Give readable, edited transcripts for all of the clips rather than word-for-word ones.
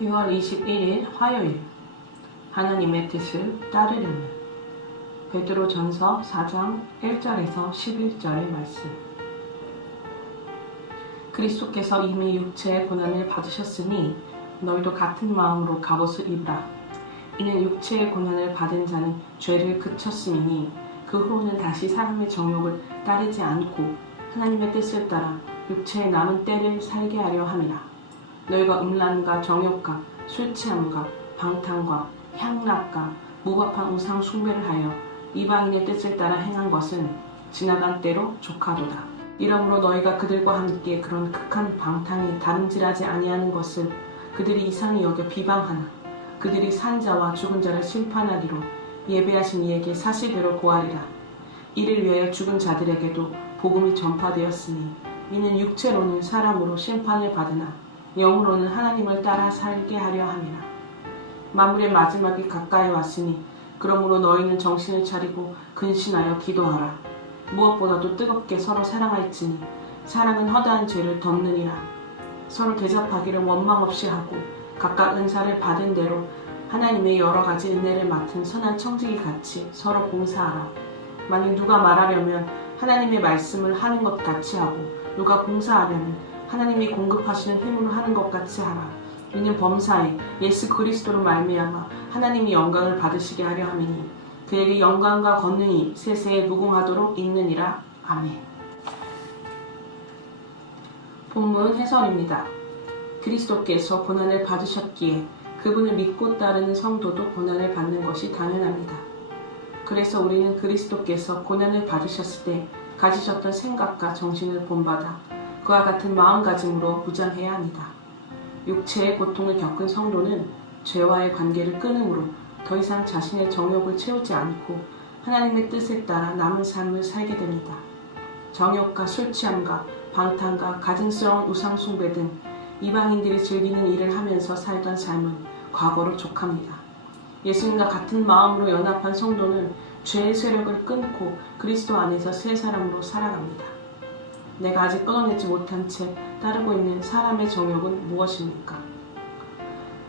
6월 21일 화요일 하나님의 뜻을 따르려면 베드로전서 4장 1절에서 11절의 말씀. 그리스도께서 이미 육체의 고난을 받으셨으니 너희도 같은 마음으로 갑옷을 입으라. 이는 육체의 고난을 받은 자는 죄를 그쳤음이니 그 후로는 다시 사람의 정욕을 따르지 않고 하나님의 뜻을 따라 육체의 남은 때를 살게 하려 함이라. 너희가 음란과 정욕과 술 취함과 방탕과 향락과 무법한 우상 숭배를 하여 이방인의 뜻을 따라 행한 것은 지나간 때로 족하도다. 이러므로 너희가 그들과 함께 그런 극한 방탕에 다름질하지 아니하는 것을 그들이 이상히 여겨 비방하나 그들이 산 자와 죽은 자를 심판하기로 예배하신 이에게 사실대로 고하리라. 이를 위하여 죽은 자들에게도 복음이 전파되었으니 이는 육체로는 사람으로 심판을 받으나 영으로는 하나님을 따라 살게 하려 함이라. 만물의 마지막이 가까이 왔으니 그러므로 너희는 정신을 차리고 근신하여 기도하라. 무엇보다도 뜨겁게 서로 사랑할지니 사랑은 허다한 죄를 덮느니라. 서로 대접하기를 원망 없이 하고 각각 은사를 받은 대로 하나님의 여러 가지 은혜를 맡은 선한 청지기 같이 서로 봉사하라. 만약 누가 말하려면 하나님의 말씀을 하는 것 같이 하고 누가 봉사하려면 하나님이 공급하시는 힘으로 하는 것 같이 하라. 이는 범사에 예수 그리스도로 말미암아 하나님이 영광을 받으시게 하려 함이니 그에게 영광과 권능이 세세에 무궁하도록 있느니라. 아멘. 본문 해설입니다. 그리스도께서 고난을 받으셨기에 그분을 믿고 따르는 성도도 고난을 받는 것이 당연합니다. 그래서 우리는 그리스도께서 고난을 받으셨을 때 가지셨던 생각과 정신을 본받아 그와 같은 마음가짐으로 무장해야 합니다. 육체의 고통을 겪은 성도는 죄와의 관계를 끊음으로 더 이상 자신의 정욕을 채우지 않고 하나님의 뜻에 따라 남은 삶을 살게 됩니다. 정욕과 술 취함과 방탕과 가증스러운 우상 숭배 등 이방인들이 즐기는 일을 하면서 살던 삶은 과거로 족합니다. 예수님과 같은 마음으로 연합한 성도는 죄의 세력을 끊고 그리스도 안에서 새 사람으로 살아갑니다. 내가 아직 끊어내지 못한 채 따르고 있는 사람의 정욕은 무엇입니까?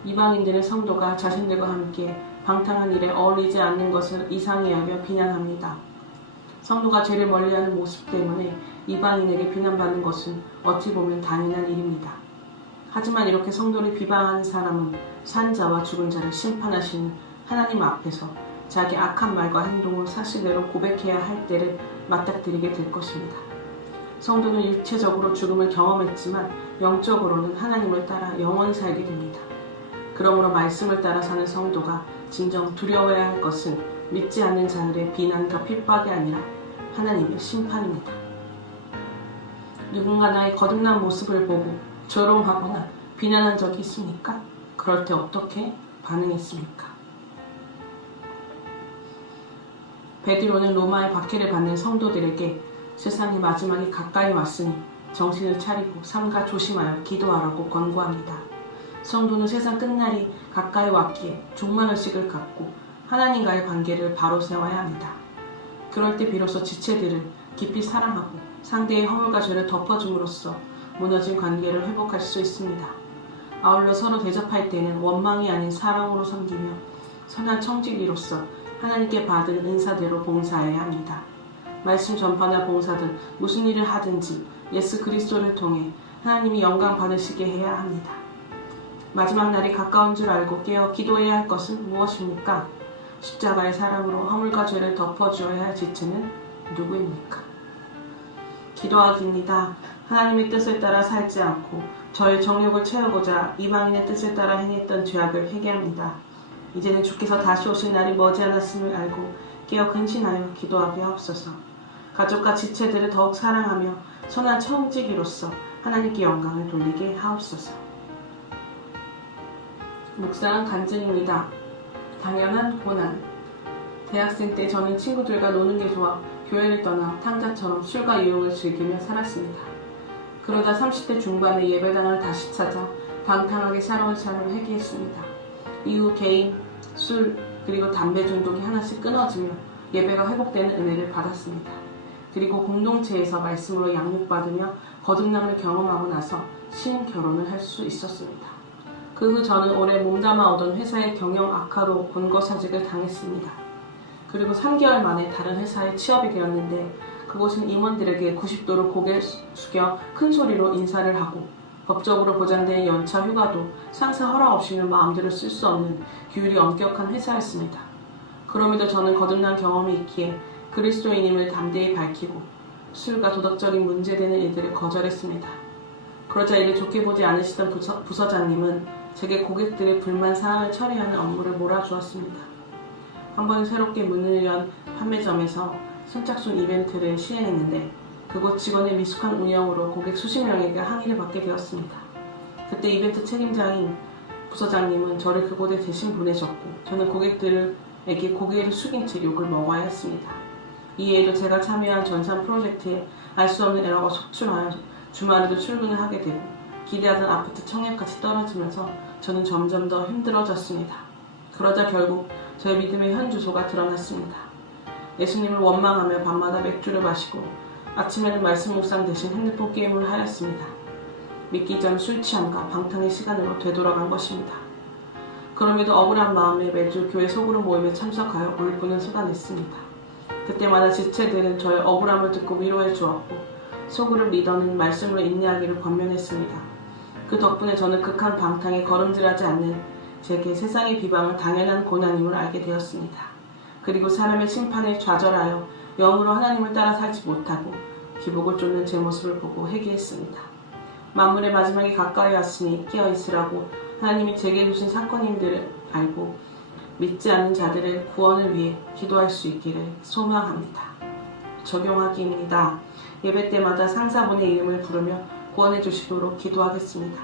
이방인들의 성도가 자신들과 함께 방탕한 일에 어울리지 않는 것을 이상히 여겨 비난합니다. 성도가 죄를 멀리하는 모습 때문에 이방인에게 비난받는 것은 어찌 보면 당연한 일입니다. 하지만 이렇게 성도를 비방하는 사람은 산 자와 죽은 자를 심판하시는 하나님 앞에서 자기 악한 말과 행동을 사실대로 고백해야 할 때를 맞닥뜨리게 될 것입니다. 성도는 육체적으로 죽음을 경험했지만 영적으로는 하나님을 따라 영원히 살게 됩니다. 그러므로 말씀을 따라 사는 성도가 진정 두려워해야 할 것은 믿지 않는 자들의 비난과 핍박이 아니라 하나님의 심판입니다. 누군가 나의 거듭난 모습을 보고 조롱하거나 비난한 적이 있습니까? 그럴 때 어떻게 반응했습니까? 베드로는 로마의 박해를 받는 성도들에게 세상의 마지막이 가까이 왔으니 정신을 차리고 삼가 조심하여 기도하라고 권고합니다. 성도는 세상 끝날이 가까이 왔기에 종말의식을 갖고 하나님과의 관계를 바로 세워야 합니다. 그럴 때 비로소 지체들을 깊이 사랑하고 상대의 허물과 죄를 덮어줌으로써 무너진 관계를 회복할 수 있습니다. 아울러 서로 대접할 때는 원망이 아닌 사랑으로 섬기며 선한 청지기로서 하나님께 받은 은사대로 봉사해야 합니다. 말씀 전파나 봉사든 무슨 일을 하든지 예수 그리스도를 통해 하나님이 영광 받으시게 해야 합니다. 마지막 날이 가까운 줄 알고 깨어 기도해야 할 것은 무엇입니까? 십자가의 사랑으로 허물과 죄를 덮어주어야 할 지체는 누구입니까? 기도하기입니다. 하나님의 뜻을 따라 살지 않고 저의 정욕을 채우고자 이방인의 뜻을 따라 행했던 죄악을 회개합니다. 이제는 주께서 다시 오실 날이 머지않았음을 알고 깨어 근신하여 기도하게 하옵소서. 가족과 지체들을 더욱 사랑하며 선한 청지기로서 하나님께 영광을 돌리게 하옵소서. 묵상한 간증입니다. 당연한 고난. 대학생 때 저는 친구들과 노는 게 좋아 교회를 떠나 탕자처럼 술과 유흥을 즐기며 살았습니다. 그러다 30대 중반에 예배당을 다시 찾아 방탕하게 살아온 삶을 회개했습니다. 이후 개인, 술, 그리고 담배 중독이 하나씩 끊어지며 예배가 회복되는 은혜를 받았습니다. 그리고 공동체에서 말씀으로 양육받으며 거듭남을 경험하고 나서 신결혼을 할 수 있었습니다. 그 후 저는 오래 몸담아 오던 회사의 경영 악화로 본거사직을 당했습니다. 그리고 3개월 만에 다른 회사에 취업이 되었는데 그곳은 임원들에게 90도로 고개 숙여 큰 소리로 인사를 하고 법적으로 보장된 연차 휴가도 상사 허락 없이는 마음대로 쓸 수 없는 규율이 엄격한 회사였습니다. 그럼에도 저는 거듭난 경험이 있기에 그리스도인임을 담대히 밝히고 술과 도덕적인 문제되는 일들을 거절했습니다. 그러자 이를 좋게 보지 않으시던 부서장님은 제게 고객들의 불만 사항을 처리하는 업무를 몰아주었습니다. 한 번은 새롭게 문을 연 판매점에서 선착순 이벤트를 시행했는데 그곳 직원의 미숙한 운영으로 고객 수십 명에게 항의를 받게 되었습니다. 그때 이벤트 책임자인 부서장님은 저를 그곳에 대신 보내셨고 저는 고객들에게 고개를 숙인 채 욕을 먹어야 했습니다. 이외에도 제가 참여한 전산 프로젝트에 알 수 없는 에러가 속출하여 주말에도 출근을 하게 되고 기대하던 아파트 청약까지 떨어지면서 저는 점점 더 힘들어졌습니다. 그러자 결국 저의 믿음의 현 주소가 드러났습니다. 예수님을 원망하며 밤마다 맥주를 마시고 아침에는 말씀 묵상 대신 핸드폰 게임을 하였습니다. 믿기 전 술 취함과 방탕의 시간으로 되돌아간 것입니다. 그럼에도 억울한 마음에 매주 교회 소그룹 모임에 참석하여 울분을 쏟아냈습니다. 그때마다 지체들은 저의 억울함을 듣고 위로해 주었고 소그룹 리더는 말씀으로 인내하기를 권면했습니다. 그 덕분에 저는 극한 방탕에 걸음질하지 않는 제게 세상의 비방은 당연한 고난임을 알게 되었습니다. 그리고 사람의 심판에 좌절하여 영으로 하나님을 따라 살지 못하고 기복을 쫓는 제 모습을 보고 회개했습니다. 만물의 마지막이 가까이 왔으니 깨어있으라고 하나님이 제게 주신 사건임들을 알고 믿지 않는 자들의 구원을 위해 기도할 수 있기를 소망합니다. 적용하기입니다. 예배 때마다 상사분의 이름을 부르며 구원해 주시도록 기도하겠습니다.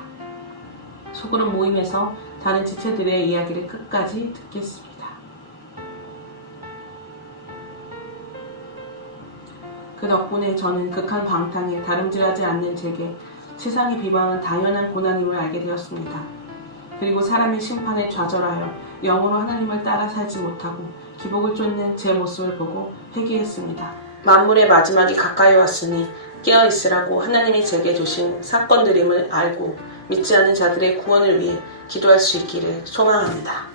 소그룹 모임에서 다른 지체들의 이야기를 끝까지 듣겠습니다. 그 덕분에 저는 극한 방탕에 다름질하지 않는 제게 세상의 비방은 당연한 고난임을 알게 되었습니다. 그리고 사람의 심판에 좌절하여 영으로 하나님을 따라 살지 못하고 기복을 쫓는 제 모습을 보고 회개했습니다. 만물의 마지막이 가까이 왔으니 깨어있으라고 하나님이 제게 주신 사건들임을 알고 믿지 않는 자들의 구원을 위해 기도할 수 있기를 소망합니다.